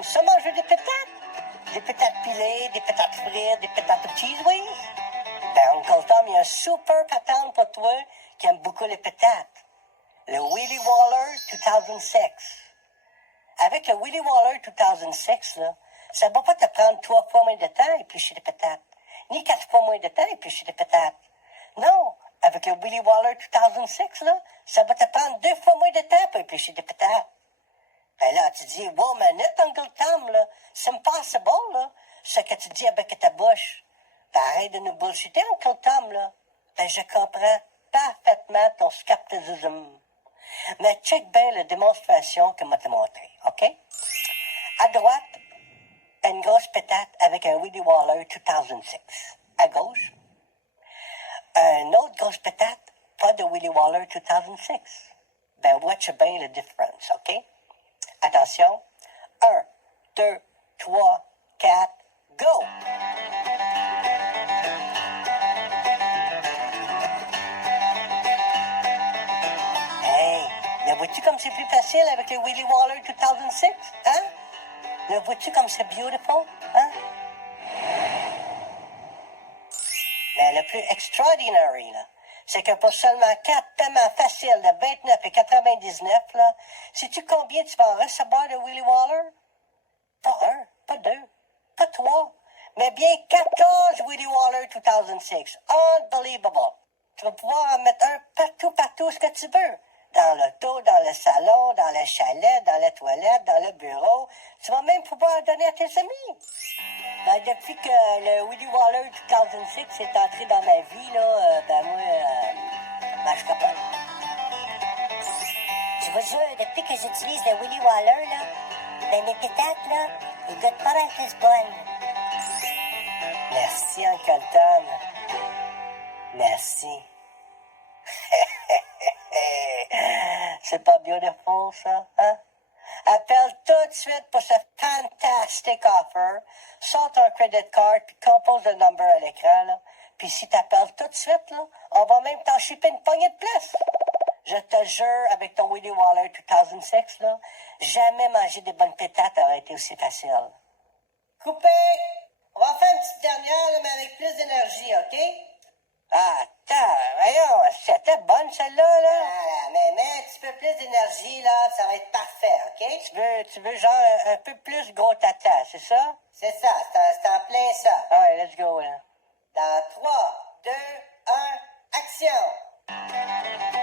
T'aimes ça manger des pétates? Des pétates pilées, des pétates frites, des pétates au cheese whiz? Ben, Uncle Tom, il y a un super patente pour toi qui aime beaucoup les pétates. Le Willi Waller 2006. Avec le Willi Waller 2006, là, ça ne va pas te prendre 3 fois moins de temps à éplucher des pétates, ni 4 fois moins de temps à éplucher des pétates. Non, avec le Willi Waller 2006, là, ça va te prendre 2 fois moins de temps pour éplucher des pétates. Ben là, tu dis, wow, minute, Uncle Tom, là, c'est impossible, là, ce que tu dis avec ta bouche. Ben, arrête de nous bullshiter, Uncle Tom, là. Ben, je comprends parfaitement ton scepticisme. Mais check bien la démonstration que m'a te montré, OK? À droite, une grosse pétate avec un Willi Waller 2006. À gauche, une autre grosse pétate, pas de Willi Waller 2006. Ben, watch bien la différence, OK? Attention. 1, 2, 3, 4, go! Hey, le vois-tu comme c'est plus facile avec le Willi Waller 2006? Hein? Le vois-tu comme c'est beautiful? Hein? Mais le plus extraordinary, là, c'est que pour seulement 4 paiements faciles de 29,99, là, sais-tu combien tu vas en recevoir de Willi Waller? Pas 1, pas 2, pas 3, mais bien 14 Willi Waller 2006. Unbelievable. Tu vas pouvoir en mettre un partout ce que tu veux. Dans l'auto, dans le salon, dans le chalet, dans la toilette, dans le bureau. Tu vas même pouvoir en donner à tes amis. Ben, depuis que le Willi Waller 2006 est entré dans ma vie, là, ben moi, je capote. Tu vois, sûr, depuis que j'utilise le Willi Waller, là, ben mes pétates, là, ils goûtent pas mal plus bonnes. Merci, Uncle Tom. Merci. C'est pas beautiful, ça, hein? Appelle tout de suite pour ce fantastic offer. Sors ton credit card puis compose le number à l'écran, là. Puis si t'appelles tout de suite, là, on va même t'en shipper une poignée de plus. Je te jure, avec ton Willi Waller 2006, là, jamais manger des bonnes pétates aurait été aussi facile. Coupé! On va faire une petite dernière, là, mais avec plus d'énergie, OK? Ah, voyons, c'était bonne celle-là, là. Ah, mais un petit peu plus d'énergie, là, ça va être parfait, OK? Tu veux genre un peu plus gros tata, c'est ça? C'est ça, c'est en plein ça. Alright, let's go, là. Dans 3, 2, 1, action!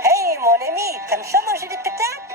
Hey, mon ami, t'aimes ça manger des pétates?